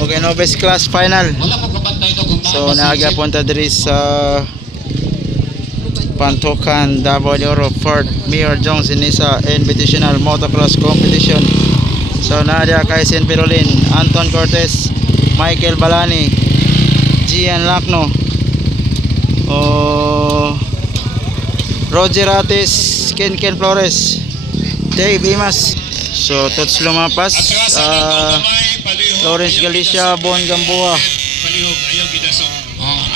Okay, novice class final. So nagapunta diri sa Pantokan, Davao de Oro, Fort Mayor Jones Inisa Invitational Motocross Competition. So Nadia Kaisen Pirolin, Anton Cortez, Michael Balani, Gian Lacno, Roger Atis, Ken Flores, Dave Imas. So Tots lumapas, Lawrence Galicia, Bon Gamboa,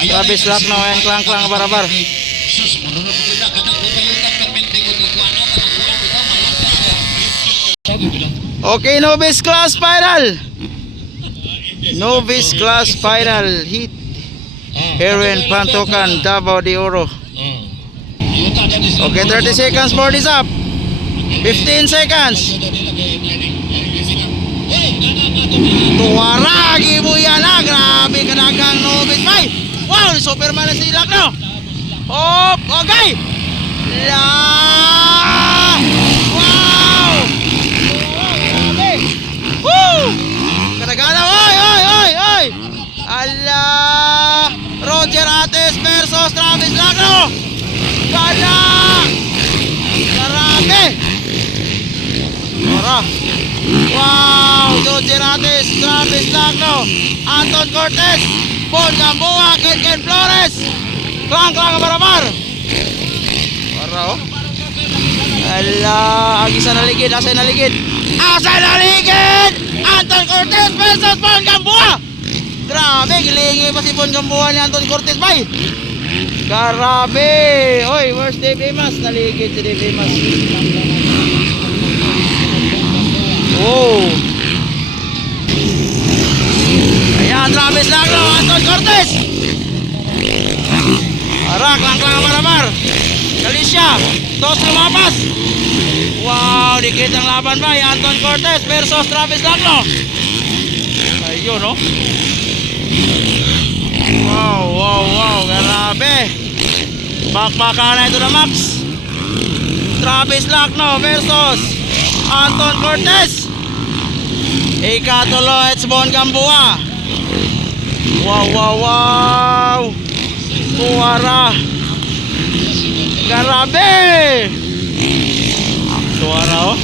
Travis Lacno, and Klang Barabar. Okay, novice class final. Novice class final heat here in Pantokan, Davao de Oro. Okay, 30 seconds for this up. 15 seconds. Tuwaragi mo yan na. Grabe kadagang novice. Ay, wow, Superman na silak no. Oh, okay. Wow. Grabe. Woo. Kadagana. Oy. Ala. Roger Ates versus Travis Lacno. Gana. Grabe. Ora. Wow, Roger Ates, Travis Lacno, Anton Cortez, Bon Gamboa, Ken Flores, Klang Barabar. Ora oh. Ala, asa naligid. Anton Cortez versus Bon Gamboa. Grabe, gilingi pa si Bon Gamboa ni Anton Cortez bay. Grabe. Oy, where's Dave Imas? Naligid si Dave Imas. Oh. Ayan, Travis Lacno, Anton Cortez. Arak, Klang Barabar. Galicia, Tos lumapas. Wow, dikit ang laban ba? Anton Cortez versus Travis Lacno. Ayun, no? Wow, grabe. Bakbakan na ito na Max. Travis Lacno versus Anton Cortez. Ikatulo, it's Bon Gamboa. Wow. Tuwara. Grabe. Tuwara oh.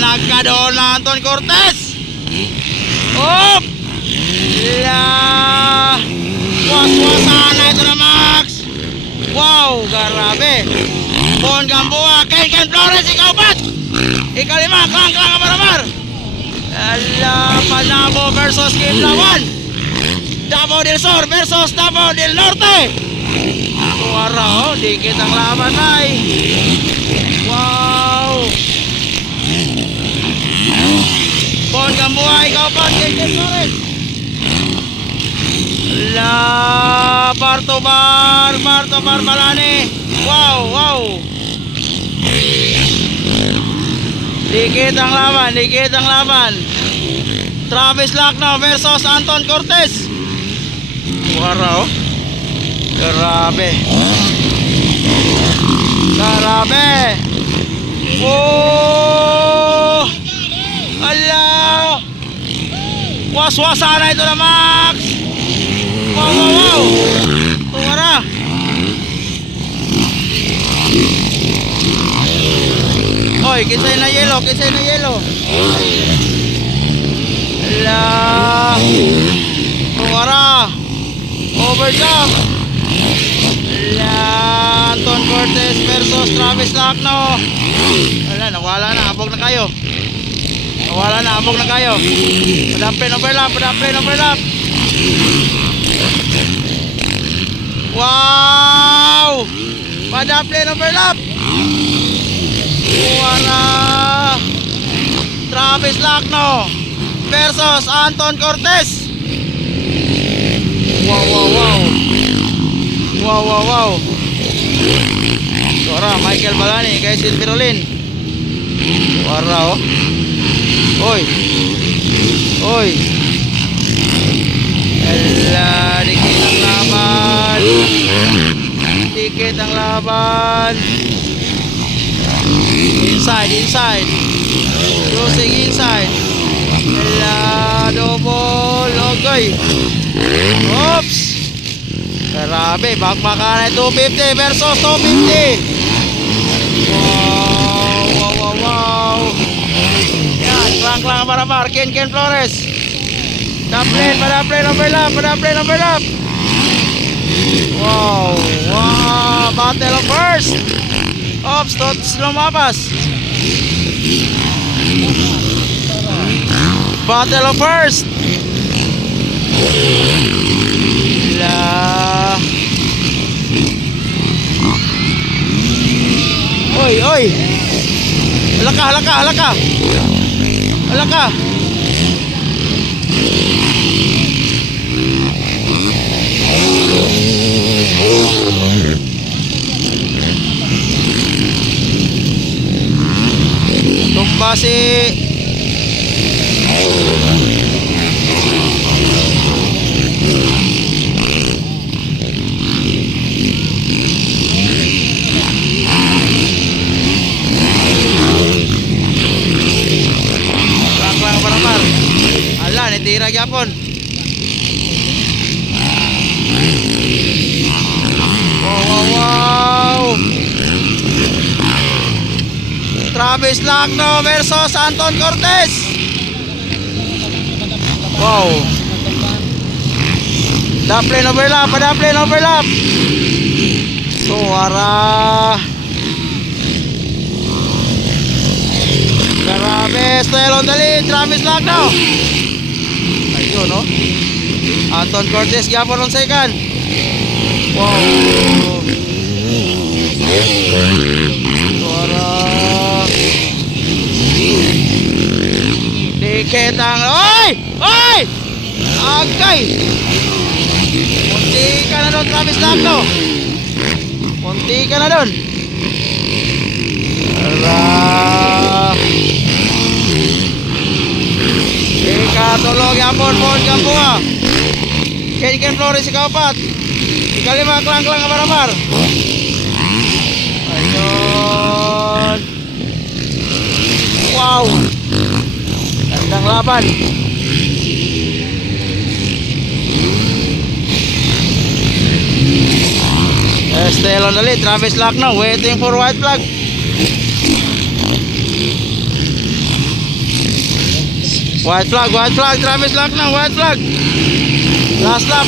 Nagkadoon na Anton Cortez. Oh. Waswasan na ito na Max. Wow, grabe. Bon Gamboa, Ken Flores, ikaw ba't? Ikalima, Klang Barabar. Ala, Panabo versus Kim Lawan. Davao del Sur versus Davao del Norte. Tuwara, oh, dikit ang laban ay. Wow. Bon Gamboa, ikaw ba't? Ken Flores. Ala, Barto Bar Balani. Wow. Dikit ang laban. Travis Lacno versus Anton Cortez. Wara oh. Grabe. Oh. Ala. Waswasan na ito na Max. Wow. Wara. Oy, kinsay na yelo. Ala. Wara. Overjump. Ala. Anton Cortez versus Travis Lacno. Wala, nawala na. Abog na kayo. Padamplin overlap. Wow. Padamplin overlap. Wala. Travis Lacno versus Anton Cortez. Wow. Ora, Michael Balani, Kaisen Pirolin. Wara oh. Oy. Ala, dikit ang laban. Inside. Closing inside. oy. Oops. Grabe, bakbakan ay 250 versus 250. Wow. Yan, klang Barabar, Ken Flores. Padaplane, overlap. Wow, battle of first. Oops, tots lumabas. Battle of first. Oy. Halaka. Tumba si Klang Barabar. Ala, nitira gyapon. Wow. Travis Lacno versus Anton Cortez. Wow. Padaplane overlap. Suara. Grabe, still on the lead, Travis Lacno. Ayun, no? Anton Cortez gyapon on second. Wow. Suara. Dikit ang... Oy! Agay! Munti ka na doon, Travis Lacno. Munti ka na doon. Ikatulog yapon Bon Gamboa. Ken Flores ikapat. Ikalima klang Barabar. Ayun. Wow. Gandang laban. Still on the lead, Travis Lacno waiting for white flag. White flag, Travis Lacno, white flag. Last lap,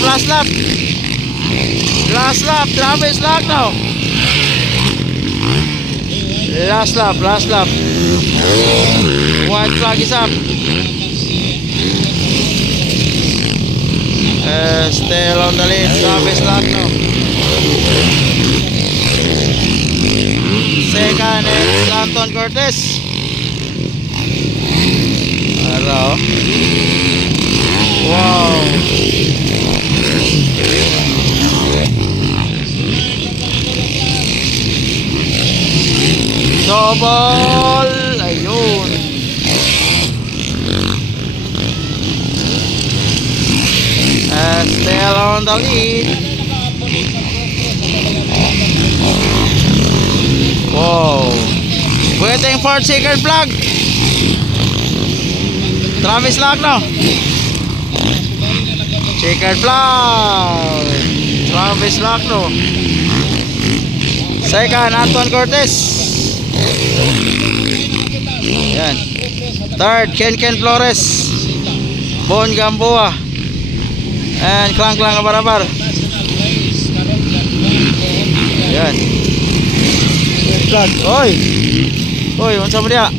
Travis Lacno. Last lap. White flag is up. Still on the lead, Travis Lacno. Second is Anton Cortez. Hello. Wow. Double. Ayun. Still on the lead. Wow. Waiting for checkered flag. Travis Lacno. Checkered flag. Travis Lacno. Second, Anton Cortez. Yan. Third, Ken Flores. Bon Gamboa. And Klang Barabar. Yan. Flag. Oy, unsa mo dia?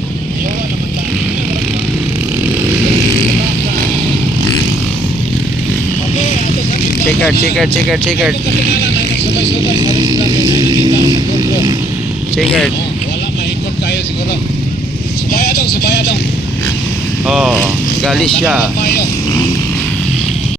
Checkered. Wala maikot tayo siguro. Subaya dong. Oh, Galicia. Tayo.